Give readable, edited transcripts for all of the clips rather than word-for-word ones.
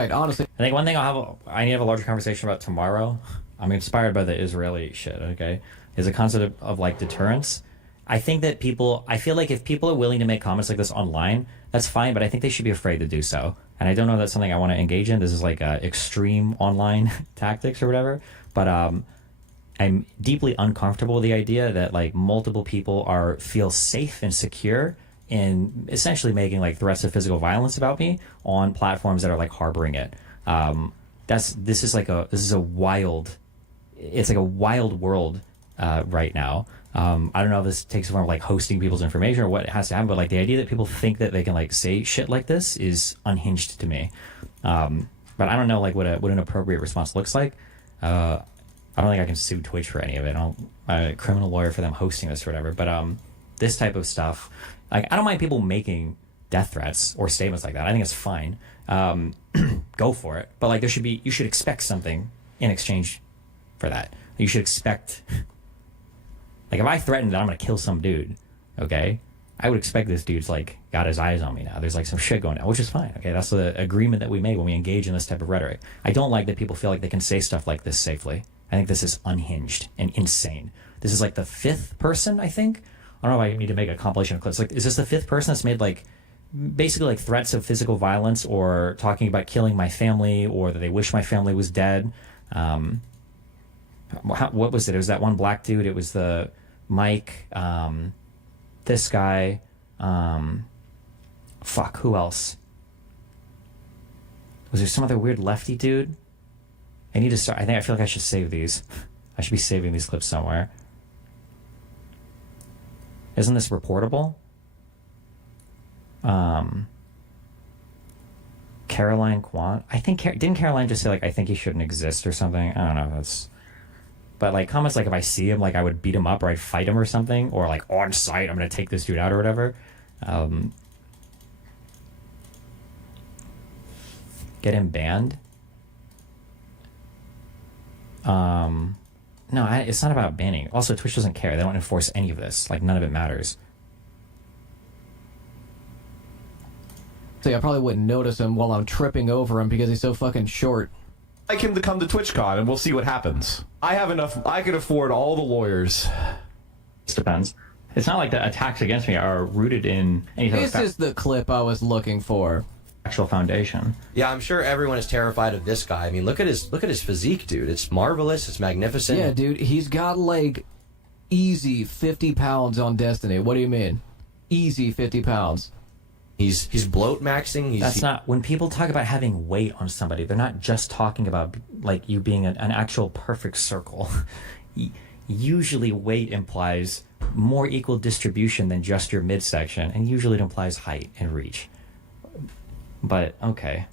Right, honestly. I think one thing I need to have a larger conversation about tomorrow. I'm inspired by the Israeli shit. Okay, is a concept of like deterrence. I think that I feel like if people are willing to make comments like this online, that's fine. But I think they should be afraid to do so. And I don't know if that's something I want to engage in. This is like extreme online tactics or whatever. But I'm deeply uncomfortable with the idea that like multiple people feel safe and secure in essentially making like threats of physical violence about me on platforms that are like harboring it. This is a wild, it's like a wild world right now. I don't know if this takes the form of like hosting people's information or what has to happen, but like the idea that people think that they can like say shit like this is unhinged to me. But I don't know like what an appropriate response looks like. I don't think I can sue Twitch for any of it. I'm a criminal lawyer for them hosting this or whatever. But this type of stuff, like I don't mind people making death threats or statements like that. I think it's fine. Go for it. But like you should expect something in exchange for that. You should expect, like if I threaten that I'm gonna kill some dude, okay, I would expect this dude's like got his eyes on me now. There's like some shit going on, which is fine. Okay, that's the agreement that we made when we engage in this type of rhetoric. I don't like that people feel like they can say stuff like this safely. I think this is unhinged and insane. This is like the fifth person, I think. I don't know if I need to make a compilation of clips. Like, is this the fifth person that's made like basically like threats of physical violence or talking about killing my family or that they wish my family was dead? What was it? It was that one black dude. It was the Mike, this guy. Fuck, who else? Was there some other weird lefty dude? I need to start. I feel like I should save these. I should be saving these clips somewhere. Isn't this reportable? Caroline Kwan. I think didn't Caroline just say like I think he shouldn't exist or something? I don't know. But like comments like if I see him, like I would beat him up or I'd fight him or something, or like on site I'm gonna take this dude out or whatever. Get him banned. No, it's not about banning. Also, Twitch doesn't care. They don't enforce any of this. Like, none of it matters. See, I probably wouldn't notice him while I'm tripping over him because he's so fucking short. I'd like him to come to TwitchCon and we'll see what happens. I have enough. I could afford all the lawyers. It depends. It's not like the attacks against me are rooted in any type of This is the clip I was looking for. actual foundation. Yeah, I'm sure everyone is terrified of this guy. I mean, look at his physique, dude. It's marvelous. It's magnificent. Yeah, dude, he's got like easy 50 pounds on Destiny. What do you mean? Easy 50 pounds. He's bloat maxing. That's not, when people talk about having weight on somebody, they're not just talking about like you being an actual perfect circle. Usually weight implies more equal distribution than just your midsection, and usually it implies height and reach. But okay,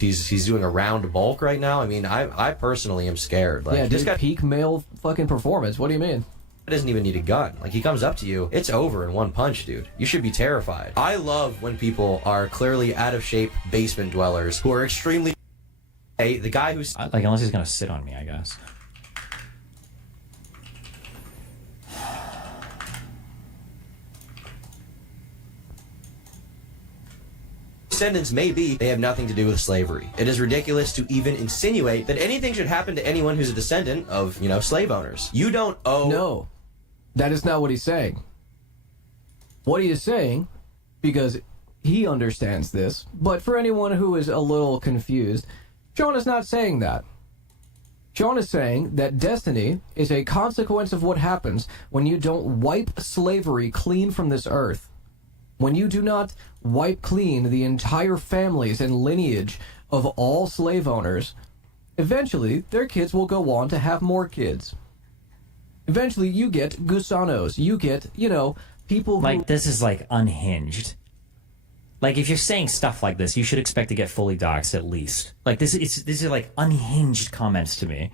he's doing a round bulk right now. I mean, I personally am scared. Like, yeah, this dude, guy peak male fucking performance. What do you mean? doesn't even need a gun. Like, he comes up to you, it's over in one punch, dude. You should be terrified. I love when people are clearly out of shape basement dwellers who are extremely. Hey, the guy who's like, unless he's gonna sit on me, I guess. descendants may be, they have nothing to do with slavery. It is ridiculous to even insinuate that anything should happen to anyone who's a descendant of, slave owners. You don't owe... No, that is not what he's saying. What he is saying, because he understands this, but for anyone who is a little confused, Sean is not saying that. Sean is saying that destiny is a consequence of what happens when you don't wipe slavery clean from this earth. When you do not wipe clean the entire families and lineage of all slave owners, eventually their kids will go on to have more kids. Eventually you get gusanos. You get, people who... Like, this is, like, unhinged. Like, if you're saying stuff like this, you should expect to get fully doxxed at least. Like, these are, like, unhinged comments to me.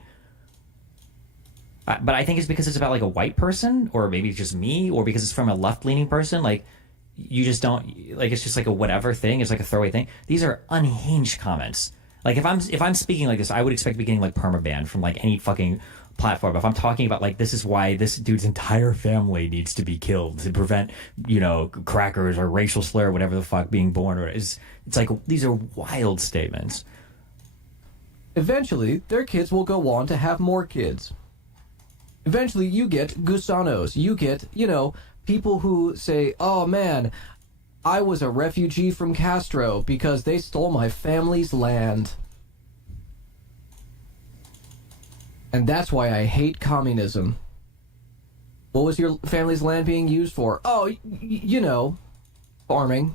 But I think it's because it's about, like, a white person, or maybe it's just me, or because it's from a left-leaning person, like... You just don't, like, it's just like a whatever thing. It's like a throwaway thing. These are unhinged comments. Like, if I'm speaking like this, I would expect to be getting like permaban from like any fucking platform. If I'm talking about like this is why this dude's entire family needs to be killed to prevent, crackers or racial slur, whatever the fuck, being born, or it's like these are wild statements. Eventually, their kids will go on to have more kids. Eventually, you get gusanos. You get, people who say, oh man, I was a refugee from Castro because they stole my family's land. And that's why I hate communism. What was your family's land being used for? Oh, farming.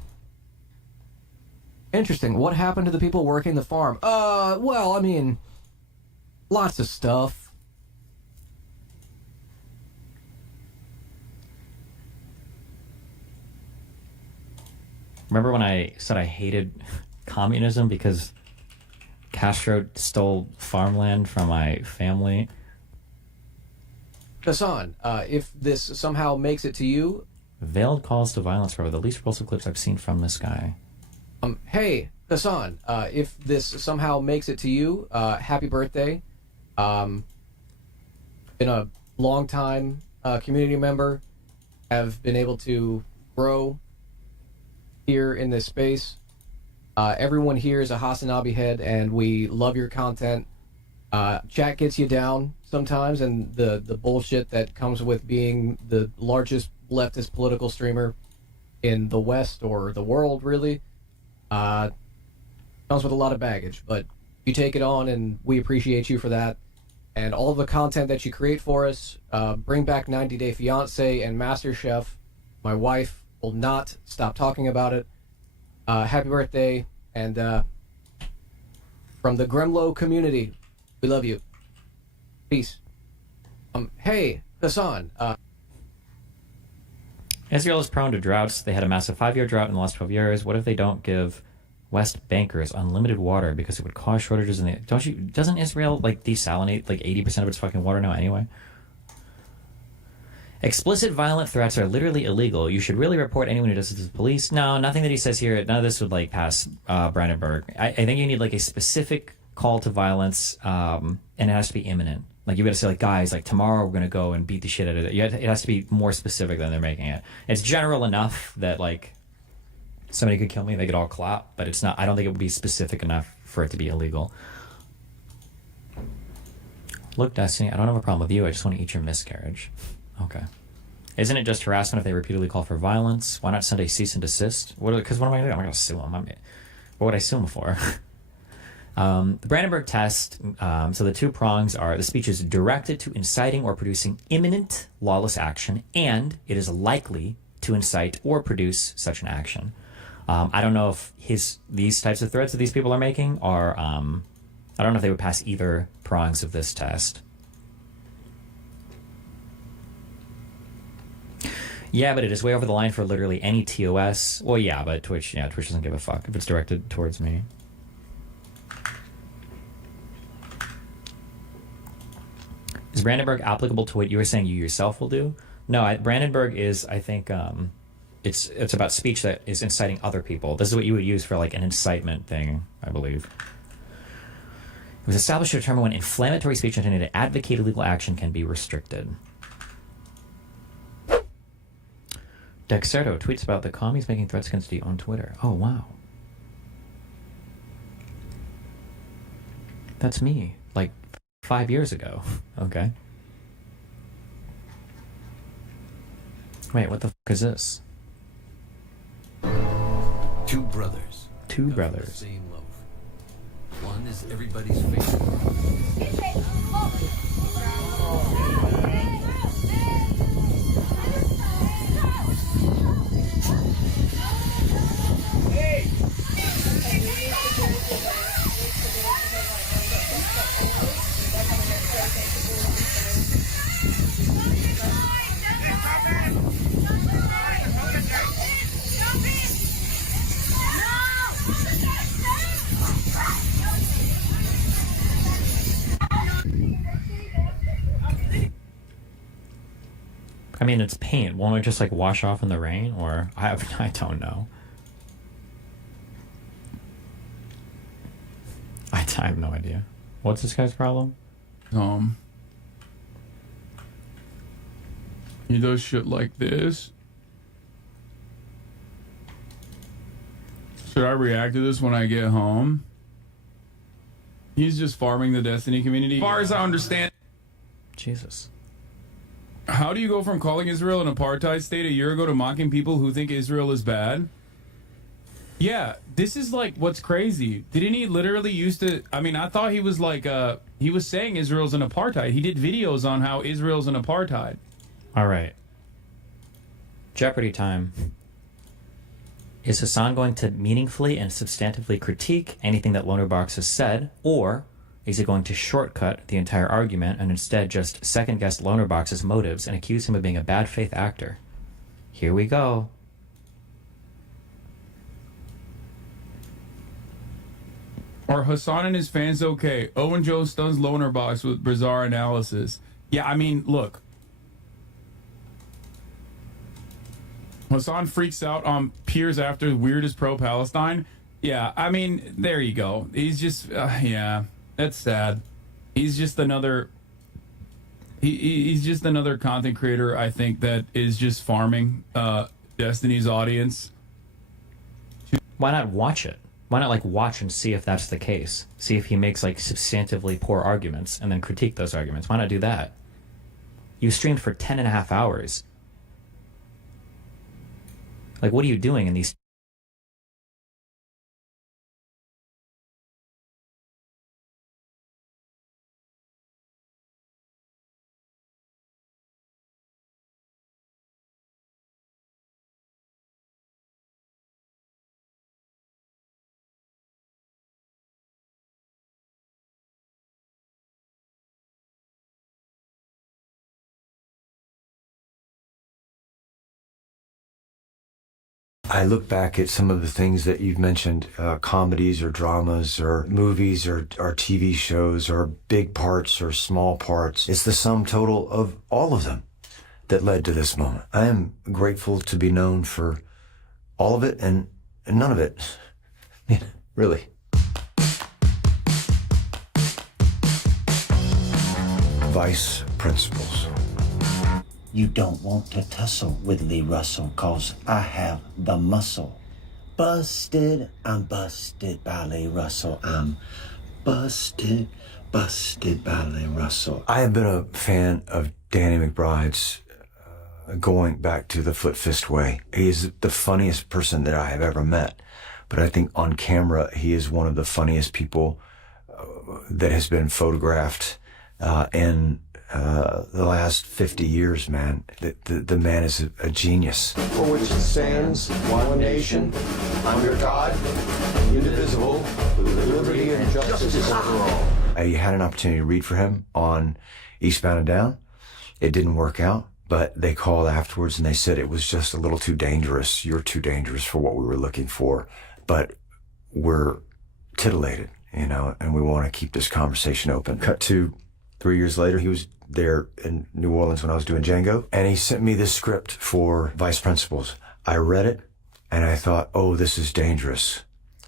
Interesting. What happened to the people working the farm? Lots of stuff. Remember when I said I hated communism because Castro stole farmland from my family? Hassan, if this somehow makes it to you... Veiled calls to violence were the least repulsive clips I've seen from this guy. Hey, Hassan, if this somehow makes it to you, happy birthday. Been a long time community member, have been able to grow here in this space. Everyone here is a Hasanabi head, and we love your content. Chat gets you down sometimes, and the bullshit that comes with being the largest leftist political streamer in the West or the world, really, comes with a lot of baggage. But you take it on, and we appreciate you for that. And all the content that you create for us, bring back 90 Day Fiancé and MasterChef. My wife will not stop talking about it. Happy birthday, and from the Gremlo community, we love you. Peace. Hey, Hassan. Israel is prone to droughts. They had a massive 5-year drought in the last 12 years. What if they don't give West bankers unlimited water because it would cause shortages in the... Doesn't Israel, desalinate, 80% of its fucking water now anyway? Explicit violent threats are literally illegal. You should really report anyone who does this to the police. No, nothing that he says here, none of this would, pass Brandenburg. I think you need, a specific call to violence, and it has to be imminent. You gotta say, guys, tomorrow we're gonna go and beat the shit out of it. It has to be more specific than they're making it. It's general enough that, somebody could kill me, they could all clap, but it's not, I don't think it would be specific enough for it to be illegal. Look, Destiny, I don't have a problem with you, I just want to eat your miscarriage. Okay. Isn't it just harassment if they repeatedly call for violence? Why not send a cease and desist? Because what am I going to do? I'm not going to sue them. What would I sue them for? The Brandenburg test, so the two prongs are the speech is directed to inciting or producing imminent lawless action, and it is likely to incite or produce such an action. I don't know if these types of threats that these people are making are, I don't know if they would pass either prongs of this test. Yeah, but it is way over the line for literally any TOS. Well, yeah, but Twitch doesn't give a fuck if it's directed towards me. Is Brandenburg applicable to what you were saying you yourself will do? No, Brandenburg is, I think, it's about speech that is inciting other people. This is what you would use for an incitement thing, I believe. It was established to determine when inflammatory speech intended to advocate illegal action can be restricted. Dexerto tweets about the commies making threats against you on Twitter. Oh, wow. That's me, 5 years ago. Okay. Wait, what the fuck is this? Two brothers. Two come from brothers. the same loaf. One is everybody's favorite. I mean, it's paint. Won't it just wash off in the rain? Or I don't know. I have no idea. What's this guy's problem? He does shit like this. Should I react to this when I get home? He's just farming the Destiny community. As far as I understand, Jesus. how do you go from calling Israel an apartheid state a year ago to mocking people who think Israel is bad? Yeah, this is like what's crazy. Didn't he literally used to? I mean, I thought he was like, he was saying Israel's an apartheid. He did videos on how Israel's an apartheid. All right. Jeopardy time. Is Hassan going to meaningfully and substantively critique anything that Lonerbox has said, or is he going to shortcut the entire argument and instead just second-guess Lonerbox's motives and accuse him of being a bad faith actor? Here we go. Are Hassan and his fans okay? Owen Joe stuns Lonerbox with bizarre analysis. Yeah, I mean, look. Hassan freaks out on peers after weirdest pro-Palestine. Yeah, I mean, there you go. He's just, yeah, that's sad. He's just another, he's just another content creator, I think, that is just farming Destiny's audience. Why not watch it? Why not, like, watch and see if that's the case? See if he makes, like, substantively poor arguments and then critique those arguments. Why not do that? You streamed for 10.5 hours. Like, what are you doing in these... I look back at some of the things that you've mentioned, comedies or dramas or movies or TV shows or big parts or small parts. It's the sum total of all of them that led to this moment. I am grateful to be known for all of it and none of it. Really. Vice principals. You don't want to tussle with Lee Russell, cause I have the muscle. Busted, I'm busted by Lee Russell. I'm busted by Lee Russell. I have been a fan of Danny McBride's going back to the Foot Fist way. He is the funniest person that I have ever met. But I think on camera, he is one of the funniest people that has been photographed in the last 50 years, man. The man is a genius. For which it stands, one nation, under God, indivisible, with liberty and justice for all. I had an opportunity to read for him on Eastbound and Down. It didn't work out, but they called afterwards and they said it was just a little too dangerous. You're too dangerous for what we were looking for. But we're titillated, you know, and we want to keep this conversation open. Cut to 3 years later, he was there in New Orleans when I was doing Django, and he sent me this script for Vice Principals. I read it, and I thought, oh, this is dangerous.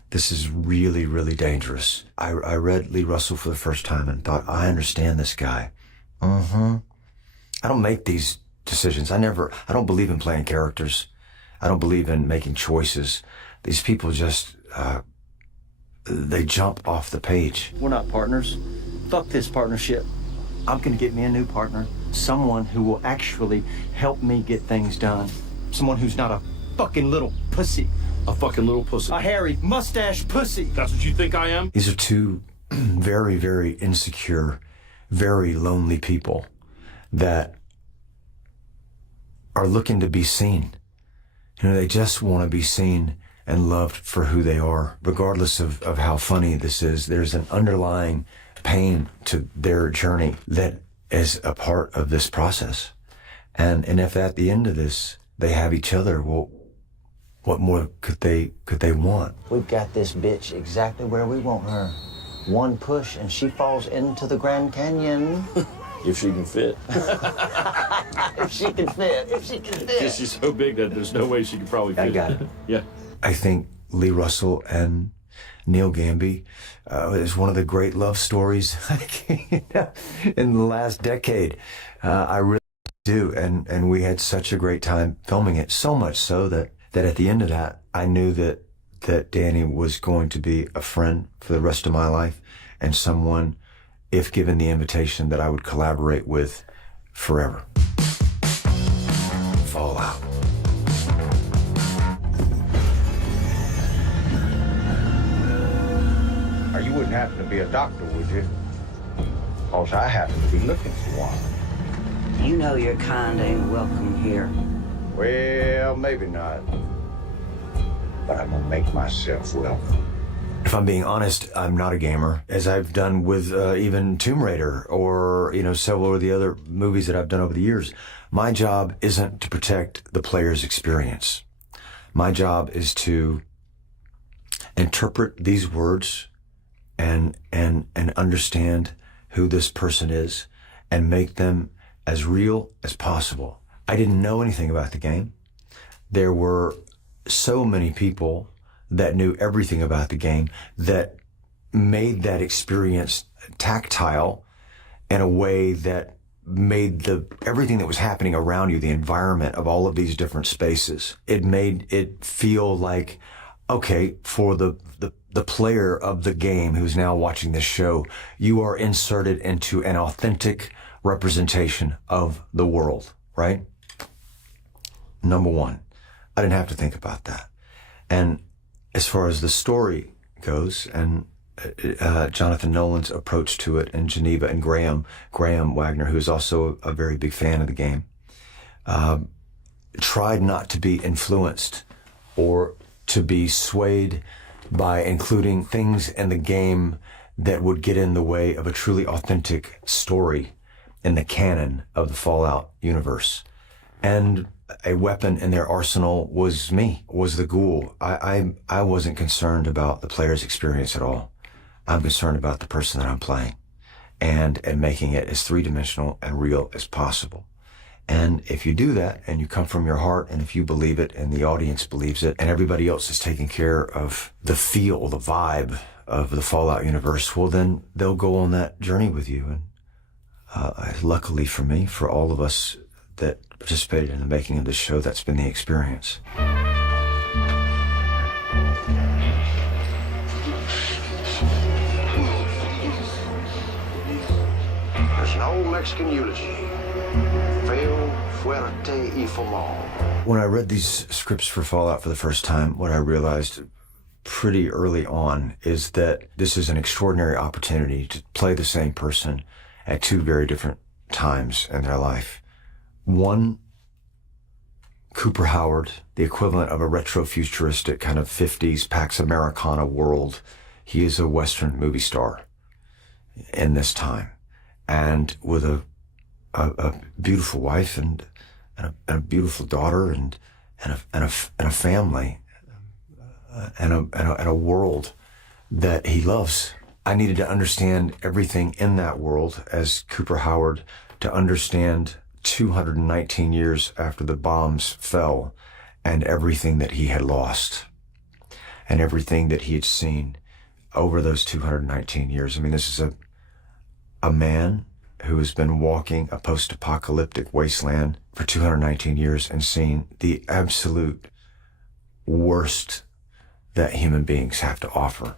This is really, really dangerous. I read Lee Russell for the first time and thought, I understand this guy. I don't make these decisions. I don't believe in playing characters. I don't believe in making choices. These people just, they jump off the page. We're not partners. Fuck this partnership. I'm gonna get me a new partner. Someone who will actually help me get things done. Someone who's not a fucking little pussy. A fucking little pussy. A hairy mustache pussy. That's what you think I am? These are two very, very insecure, very lonely people that are looking to be seen. You know, they just want to be seen and loved for who they are. Regardless of how funny this is, there's an underlying pain to their journey that is a part of this process. And if at the end of this, they have each other, well, what more could they want? We've got this bitch exactly where we want her. One push and she falls into the Grand Canyon. If she can fit. If she can fit. If she can fit. She's so big that there's no way she could probably fit. I got it. Yeah. I think Lee Russell and Neil Gamby is one of the great love stories in the last decade. I really do, and we had such a great time filming it. So much so that at the end of that, I knew that Danny was going to be a friend for the rest of my life, and someone, if given the invitation, that I would collaborate with forever. Fallout. Or you wouldn't happen to be a doctor, would you? Because I happen to be looking for one. You know your kind ain't welcome here. Well, maybe not. But I'm gonna make myself welcome. If I'm being honest, I'm not a gamer, as I've done with even Tomb Raider or, several of the other movies that I've done over the years. My job isn't to protect the player's experience. My job is to interpret these words and understand who this person is and make them as real as possible. I didn't know anything about the game. There were so many people that knew everything about the game that made that experience tactile in a way that made everything that was happening around you, the environment of all of these different spaces, it made it feel like, okay, for the player of the game who's now watching this show, you are inserted into an authentic representation of the world, right? Number one, I didn't have to think about that. And as far as the story goes, and Jonathan Nolan's approach to it, and Geneva and Graham Wagner, who's also a very big fan of the game, tried not to be influenced or to be swayed by including things in the game that would get in the way of a truly authentic story in the canon of the Fallout universe. And a weapon in their arsenal was the ghoul. I wasn't concerned about the player's experience at all. I'm concerned about the person that I'm playing and making it as three-dimensional and real as possible. And if you do that and you come from your heart, and if you believe it and the audience believes it and everybody else is taking care of the feel, the vibe of the Fallout universe, well, then they'll go on that journey with you. And luckily for me, for all of us that participated in the making of this show, that's been the experience. There's an old Mexican eulogy. Feo fuerte y fumó. When I read these scripts for Fallout for the first time, what I realized pretty early on is that this is an extraordinary opportunity to play the same person at two very different times in their life. One, Cooper Howard, the equivalent of a retro-futuristic kind of 50s Pax Americana world. He is a Western movie star in this time, and with a beautiful wife and a beautiful daughter and a family and a world that he loves. I needed to understand everything in that world as Cooper Howard to understand 219 years after the bombs fell and everything that he had lost and everything that he had seen over those 219 years. I mean, this is a man who has been walking a post-apocalyptic wasteland for 219 years and seen the absolute worst that human beings have to offer.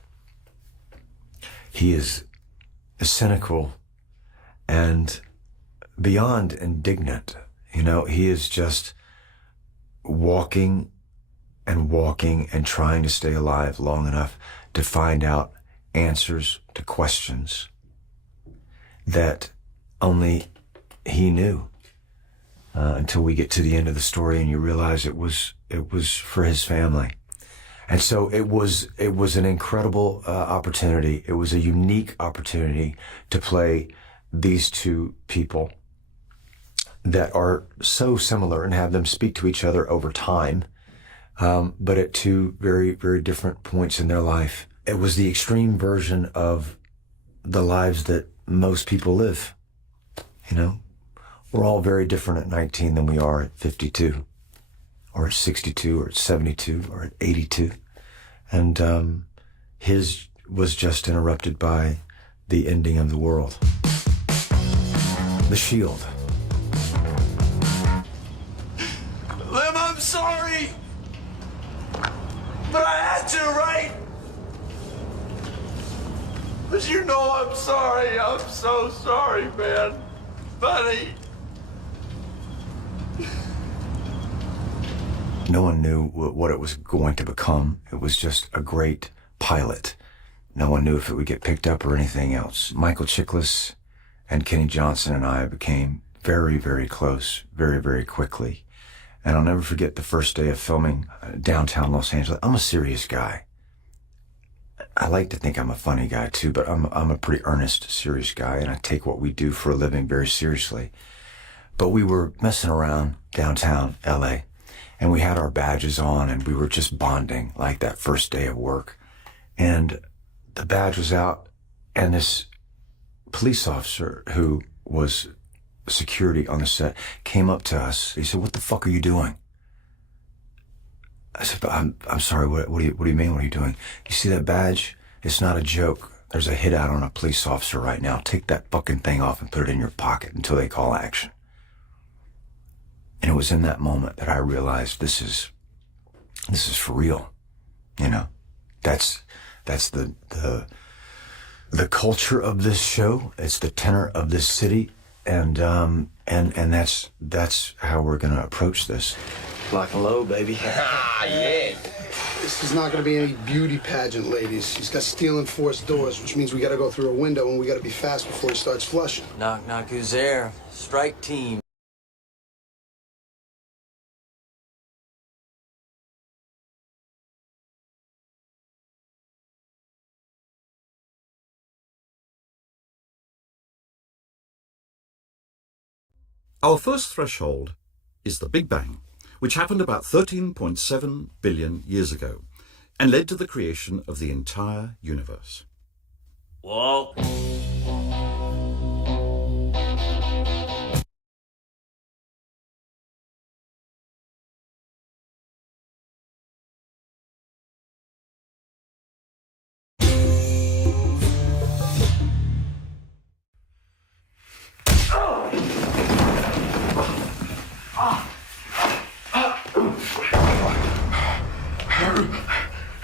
He is cynical and beyond indignant. He is just walking and trying to stay alive long enough to find out answers to questions that only he knew, until we get to the end of the story and you realize it was for his family. And so it was an incredible opportunity. It was a unique opportunity to play these two people that are so similar and have them speak to each other over time, but at two very, very different points in their life. It was the extreme version of the lives that most people live. We're all very different at 19 than we are at 52 or at 62 or at 72 or at 82. And his was just interrupted by the ending of the world. The shield. But I had to, right? But you know I'm sorry. I'm so sorry, man. Buddy. No one knew what it was going to become. It was just a great pilot. No one knew if it would get picked up or anything else. Michael Chiklis and Kenny Johnson and I became very, very close, very, very quickly. And I'll never forget the first day of filming downtown Los Angeles. I'm a serious guy. I like to think I'm a funny guy too, but I'm a pretty earnest, serious guy, and I take what we do for a living very seriously. But we were messing around downtown LA, and we had our badges on, and we were just bonding like that first day of work. And the badge was out, and this police officer who was security on the set came up to us. He said, "What the fuck are you doing?" I said, I'm sorry, what do you mean, what are you doing? You see that badge? It's not a joke. There's a hit out on a police officer right now. Take that fucking thing off and put it in your pocket until they call action. And it was in that moment that I realized this is for real. You know, that's the culture of this show. It's the tenor of this city. And that's how we're going to approach this. Lock and load, baby. Ah, yeah. This is not going to be any beauty pageant, ladies. He's got steel and forced doors, which means we got to go through a window and we got to be fast before he starts flushing. Knock, knock, who's there? Strike team. Our first threshold is the Big Bang, which happened about 13.7 billion years ago and led to the creation of the entire universe. Whoa.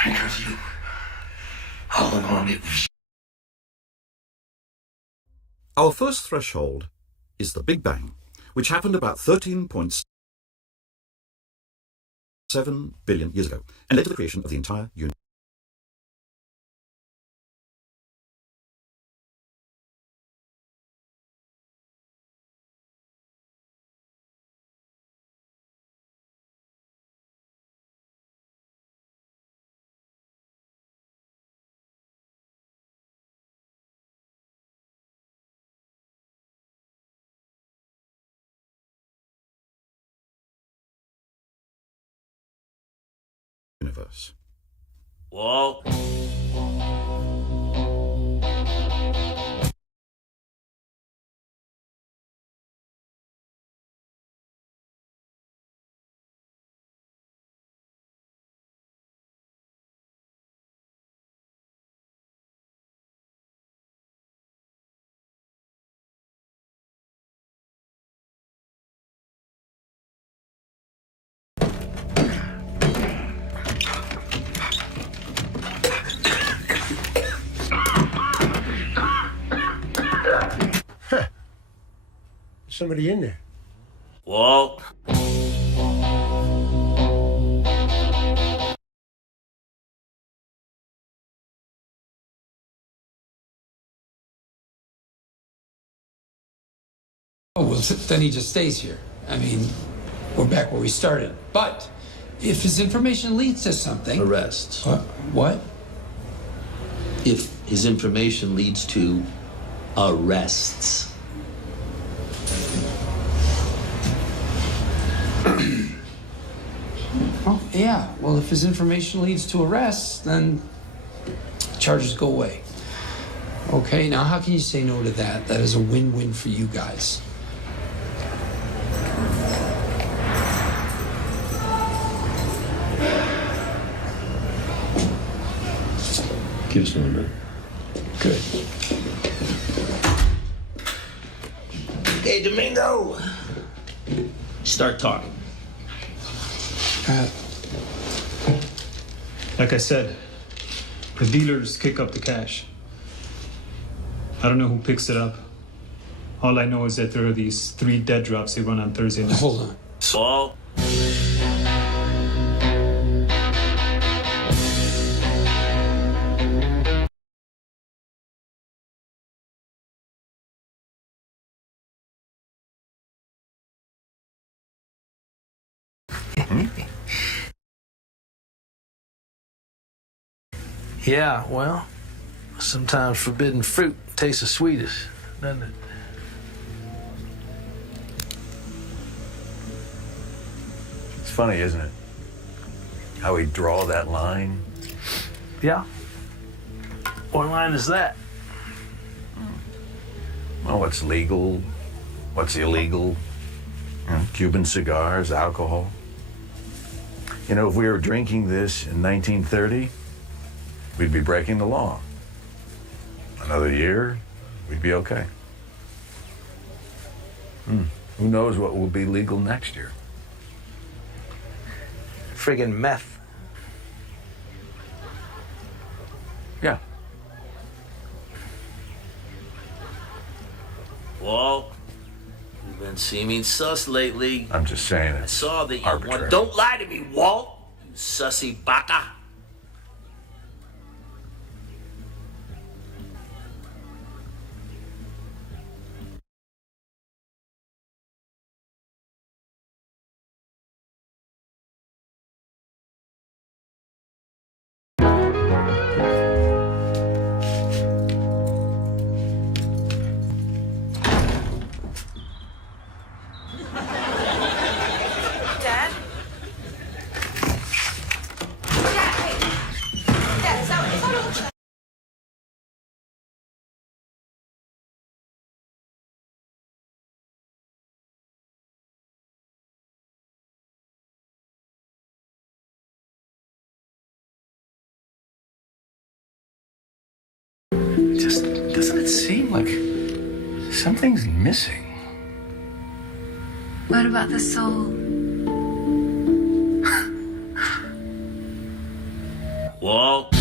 Because you all on it. Our first threshold is the Big Bang, which happened about 13.7 billion years ago and led to the creation of the entire universe. Whoa. Somebody in there. Whoa. Oh, well, then he just stays here. I mean, we're back where we started. But if his information leads to something... Arrests. What? If his information leads to arrests. Oh, yeah. Well, if his information leads to arrests, then charges go away. Okay, now how can you say no to that? That is a win-win for you guys. Give us one minute. Good. Hey, Domingo. Start talking. Like I said, the dealers kick up the cash. I don't know who picks it up. All I know is that there are these 3 dead drops they run on Thursday nights. Hold on. Saul? Yeah, well, sometimes forbidden fruit tastes the sweetest, doesn't it? It's funny, isn't it? How we draw that line. Yeah. What line is that? Well, what's legal, what's illegal, Cuban cigars, alcohol. You know, if we were drinking this in 1930, we'd be breaking the law. Another year, we'd be okay. Who knows what will be legal next year? Friggin' meth. Yeah. Walt, you've been seeming sus lately. I'm just saying I it's saw that you arbitrary. want. Don't lie to me, Walt. You sussy baka. Dad? Dad, wait. Dad, is that Just doesn't it seem like something's missing? What about the soul? Walt.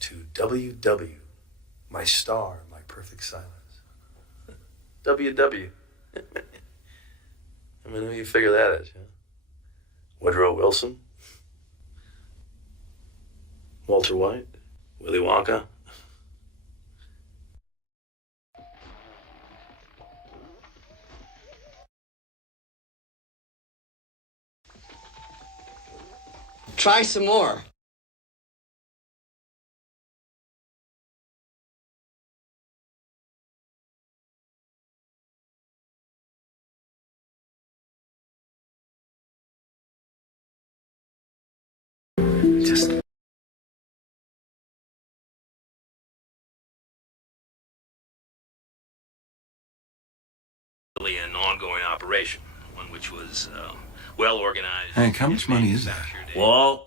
To WW, my star, my perfect silence. WW. I mean, who you figure that is, yeah? Woodrow Wilson? Walter White? Willy Wonka? Try some more. Just An ongoing operation, one which was well organized. Hank, how much money is that? Walt.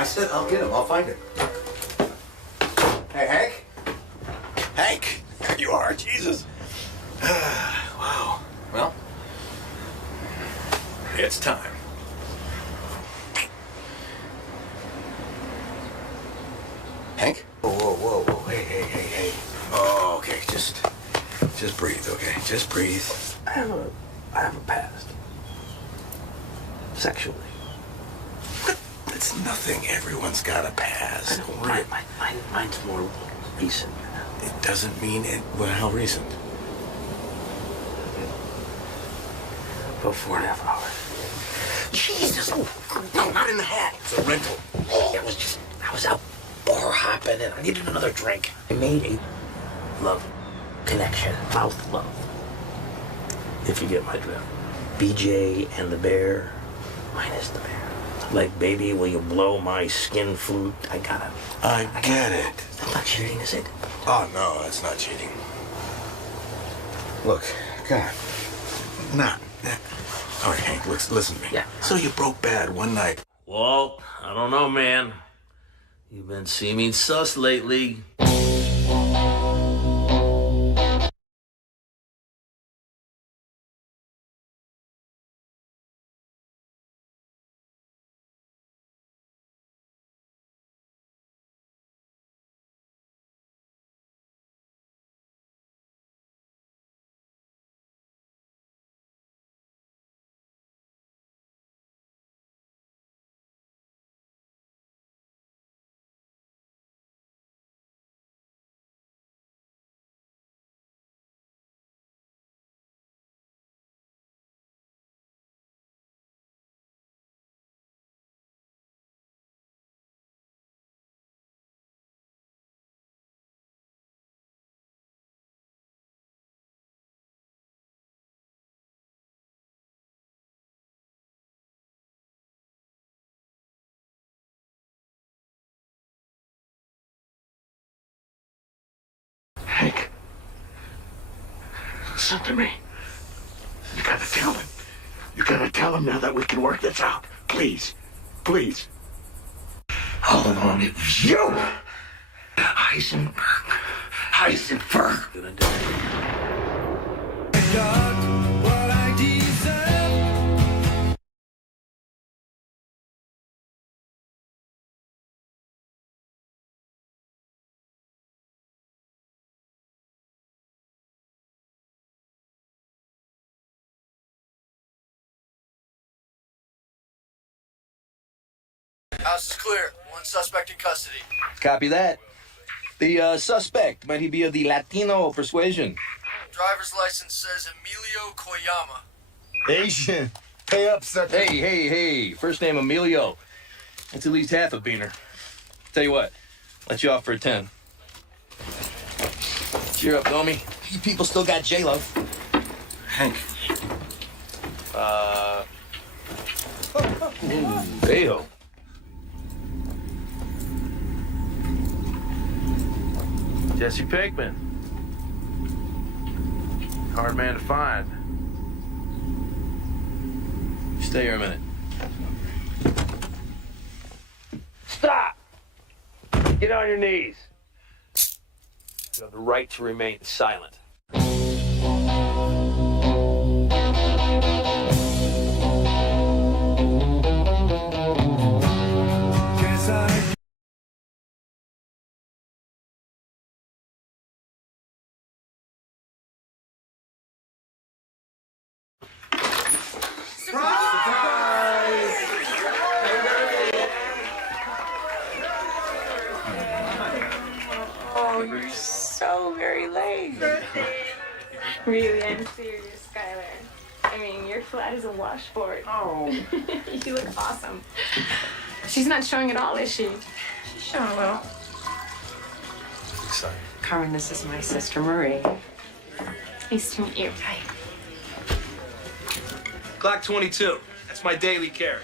I said I'll get him. I'll find him. Hey, Hank? Hank! There you are. Jesus. Wow. Well, it's time. Hank? Whoa. Hey. Oh, okay. Just breathe, okay? Just breathe. I have a past. Sexually. It's nothing. Everyone's got a past. Don't worry. Mine's more recent. It doesn't mean it. Well, how recent? About 4.5 hours. Jesus! No, not in the hat. It's a rental. I was out bar hopping and I needed another drink. I made a love connection. Mouth love. If you get my drift. BJ and the bear. Minus the bear. Like, baby, will you blow my skin flute? I get it. That's not cheating, is it? Oh, no, that's not cheating. Look, God. Nah. All right, Hank, listen to me. Yeah. So you broke bad one night. Well, I don't know, man. You've been seeming sus lately. Hank, listen to me. You gotta tell him. You gotta tell him now that we can work this out. Please. All along it was you. Heisenberg. Gonna do House is clear. One suspect in custody. Copy that. The suspect, might he be of the Latino persuasion? Driver's license says Emilio Koyama. Asian. Pay up, sucker. Hey. First name Emilio. That's at least half a beaner. Tell you what, let you off for a 10. Cheer up, homie. You people still got J-Lo. Hank. Hey-ho. Jesse Pinkman. Hard man to find. Stay here a minute. Stop! Get on your knees. You have the right to remain silent. Oh, you're so very late. Really, I'm serious, Skylar. I mean, your flat is a washboard. Oh. You look awesome. She's not showing at all, is she? She's showing a little. Sorry. Carmen, this is my sister Marie. Nice to meet you. Hi. Clock 22. That's my daily carry.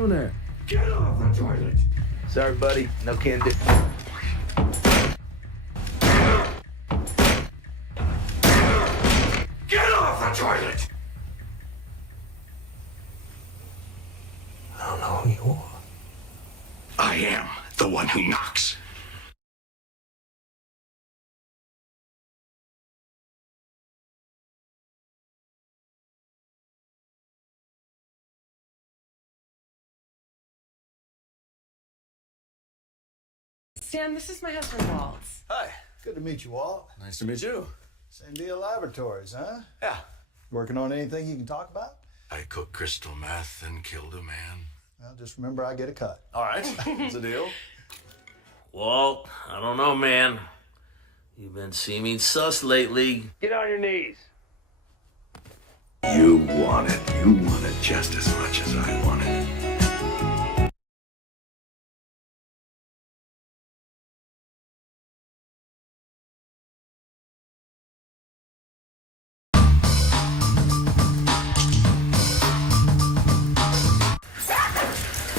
doing there? Get off the toilet! Sorry, buddy. No can do. Get off the toilet! I don't know who you are. I am the one who knocks. Stan, this is my husband, Walt. Hi. Good to meet you, Walt. Nice to meet you. Sandia Laboratories, huh? Yeah. Working on anything you can talk about? I cooked crystal meth and killed a man. Well, just remember I get a cut. All right. It's a deal. Walt, I don't know, man. You've been seeming sus lately. Get on your knees. You want it. You want it just as much as I want it.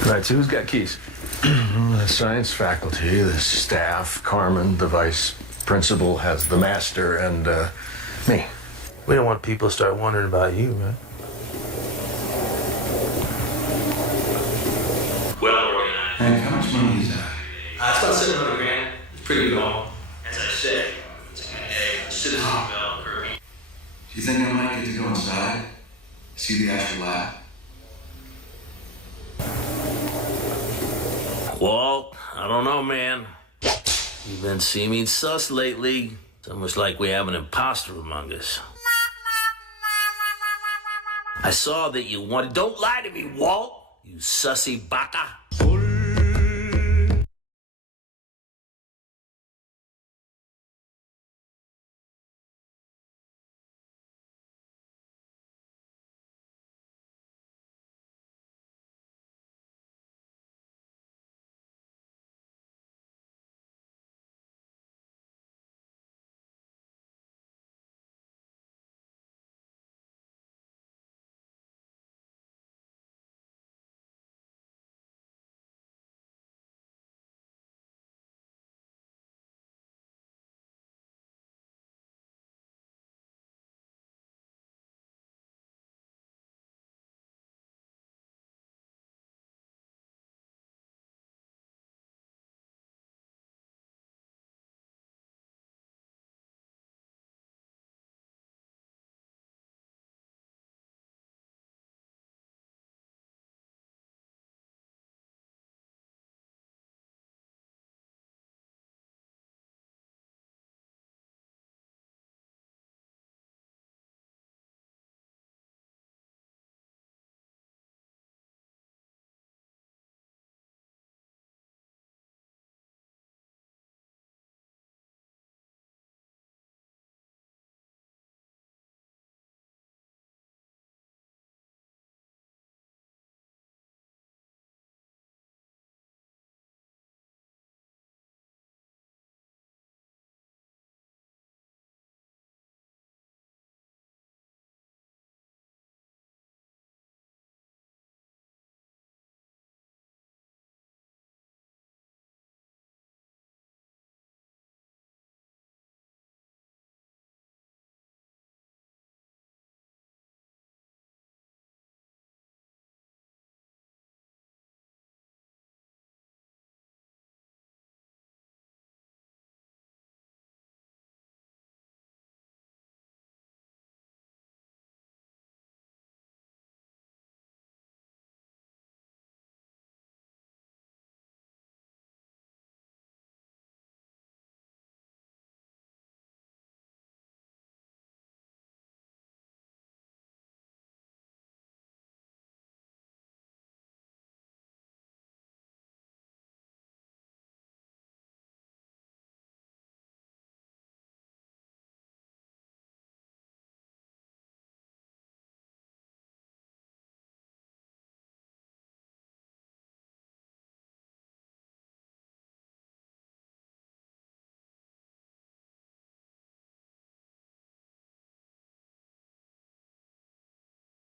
Right, so who's got keys? The science faculty, the staff, Carmen, the vice principal, has the master, and me. We don't want people to start wondering about you, man. Well organized. And how much money is that? It's about 700 grand. It's pretty good all. As I said, it's a good day. Citizen Bell, Kirby. Do you think I might get to go inside? See the actual lab? Walt, I don't know, man. You've been seeming sus lately. It's almost like we have an imposter among us. I saw that you wanted... Don't lie to me, Walt, you sussy baka.